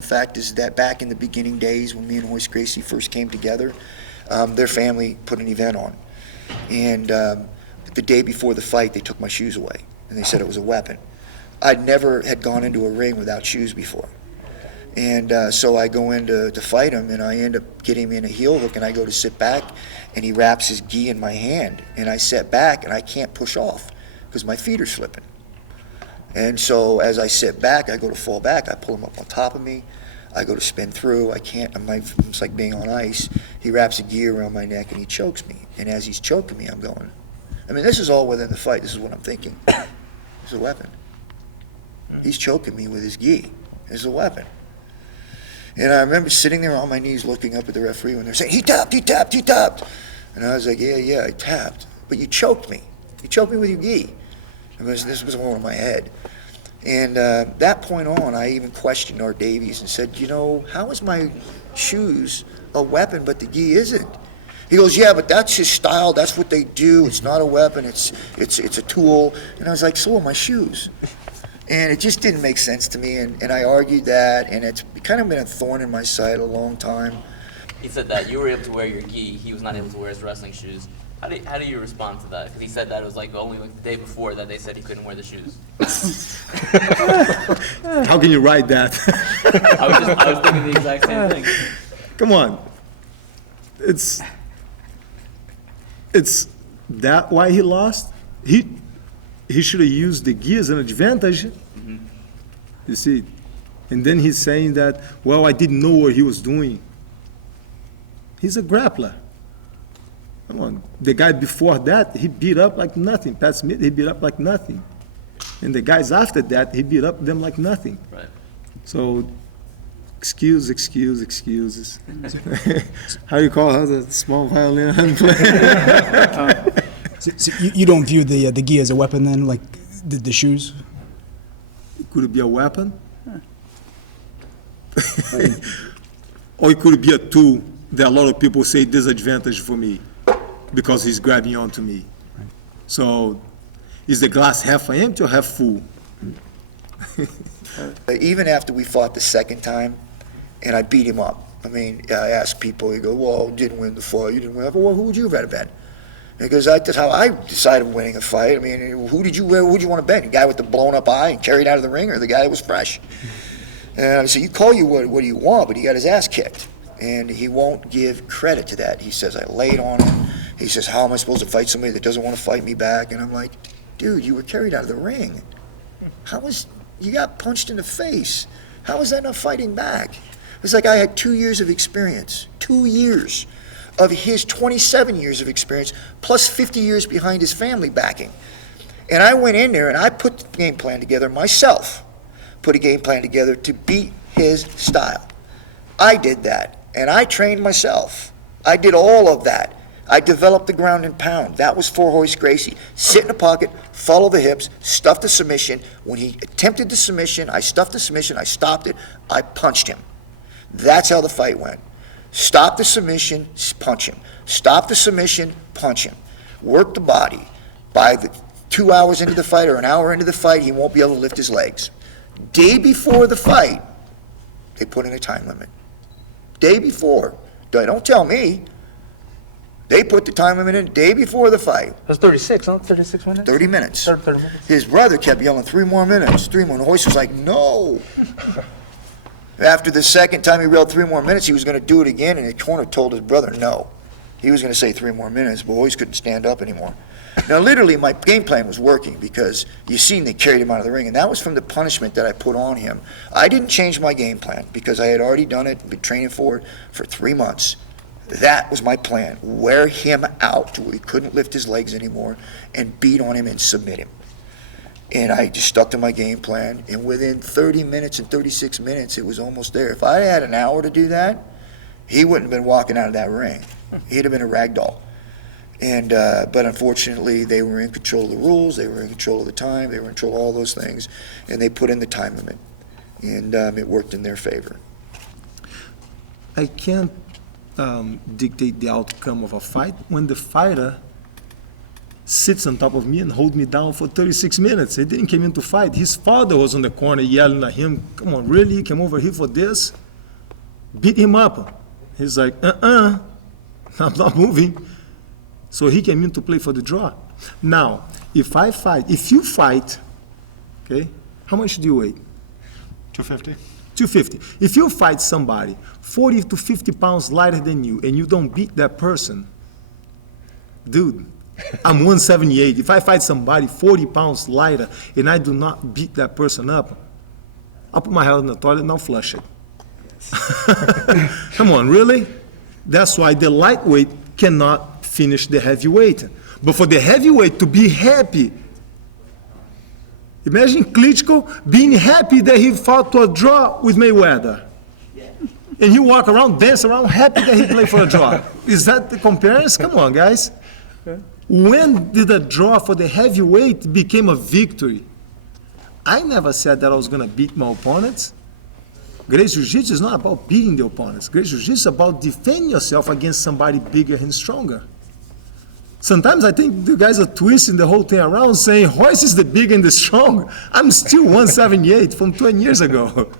The fact is that back in the beginning days when me and Royce Gracie first came together, their family put an event on. And the day before the fight, they took my shoes away, and they said it was a weapon. I'd never had gone into a ring without shoes before. And so I go in to fight him, and I end up getting him in a heel hook, and I go to sit back, and he wraps his gi in my hand. And I sit back, and I can't push off because my feet are slipping. And so as I sit back, I go to fall back. I pull him up on top of me. I go to spin through. I can't. It's like being on ice. He wraps a gi around my neck, and he chokes me. And as he's choking me, I'm going, I mean, this is all within the fight. This is what I'm thinking. It's a weapon. He's choking me with his gi. It's a weapon. And I remember sitting there on my knees looking up at the referee when they're saying, he tapped, he tapped, he tapped. And I was like, yeah, I tapped. But you choked me. You choked me with your gi. This was all in my head. And that point on, I even questioned Art Davies and said, how is my shoes a weapon but the gi isn't? He goes, yeah, but that's his style. That's what they do. It's not a weapon. It's a tool. And I was like, so are my shoes. And it just didn't make sense to me. And I argued that, and it's kind of been a thorn in my side a long time. He said that you were able to wear your gi. He was not able to wear his wrestling shoes. How do you respond to that? Because he said that it was only the day before that they said he couldn't wear the shoes. How can you write that? I was thinking the exact same thing. Come on. It's that why he lost? He should have used the gi as an advantage. Mm-hmm. You see? And then he's saying that, well, I didn't know what he was doing. He's a grappler. Come on. The guy before that, he beat up like nothing. Pat Smith, he beat up like nothing. And the guys after that, he beat up them like nothing. Right. So, excuses. How do you call her, the small violin player? So you don't view the gi as a weapon then, like the shoes? Could it be a weapon? Or it could be a tool that a lot of people say disadvantage for me because he's grabbing onto me. Right. So is the glass half empty or half full? Even after we fought the second time, and I beat him up, I asked people, you go, well, didn't win the fight, you didn't win. I go, well, who would you have rather been? Because that's how I decided winning a fight. Who would you want to bet? The guy with the blown up eye and carried out of the ring, or the guy that was fresh? And I said, you call you what do you want, but he got his ass kicked. And he won't give credit to that. He says, I laid on him. He says, how am I supposed to fight somebody that doesn't want to fight me back? And I'm like, dude, you were carried out of the ring. You got punched in the face. How is that not fighting back? It's like I had 2 years of experience, 2 years of his 27 years of experience, plus 50 years behind his family backing. And I went in there and I put the game plan together myself, put a game plan together to beat his style. I did that, and I trained myself. I did all of that. I developed the ground and pound. That was for Royce Gracie. Sit in the pocket, follow the hips, stuff the submission. When he attempted the submission, I stuffed the submission, I stopped it, I punched him. That's how the fight went. Stop the submission, punch him. Stop the submission, punch him. Work the body. By the 2 hours into the fight or an hour into the fight, he won't be able to lift his legs. Day before the fight, they put in a time limit. Day before. Don't tell me. They put the time limit in day before the fight. That's 36, huh? 36 minutes? 30 minutes. 30 minutes. His brother kept yelling, 3 more minutes, 3 more. And Royce was like, no. After the second time he yelled 3 more minutes, he was going to do it again, and the corner told his brother no. He was going to say 3 more minutes, but Royce couldn't stand up anymore. Now, literally, my game plan was working because you seen they carried him out of the ring, and that was from the punishment that I put on him. I didn't change my game plan because I had already done it, been training for it for 3 months. That was my plan. Wear him out to where he couldn't lift his legs anymore and beat on him and submit him. And I just stuck to my game plan, and within 30 minutes and 36 minutes, it was almost there. If I had an hour to do that, he wouldn't have been walking out of that ring. He'd have been a rag doll. And but unfortunately, they were in control of the rules, they were in control of the time, they were in control of all those things, and they put in the time limit, and it worked in their favor. I can't dictate the outcome of a fight when the fighter sits on top of me and hold me down for 36 minutes. He didn't come in to fight. His father was on the corner yelling at him, come on, really? You came over here for this? Beat him up. He's like, I'm not moving. So he came in to play for the draw. Now, if you fight, okay, how much do you weigh? 250. 250. If you fight somebody 40 to 50 pounds lighter than you and you don't beat that person, dude, I'm 178. If I fight somebody 40 pounds lighter and I do not beat that person up, I'll put my head in the toilet and I'll flush it. Come on, really? That's why the lightweight cannot finish the heavyweight. But for the heavyweight to be happy, imagine Klitschko being happy that he fought to a draw with Mayweather. And he walk around, dance around, happy that he played for a draw. Is that the comparison? Come on, guys. When did a draw for the heavyweight became a victory? I never said that I was going to beat my opponents. Gracie Jiu-Jitsu is not about beating the opponents. Gracie Jiu-Jitsu is about defending yourself against somebody bigger and stronger. Sometimes I think the guys are twisting the whole thing around, saying Royce is the big and the strong. I'm still 178 from 20 years ago.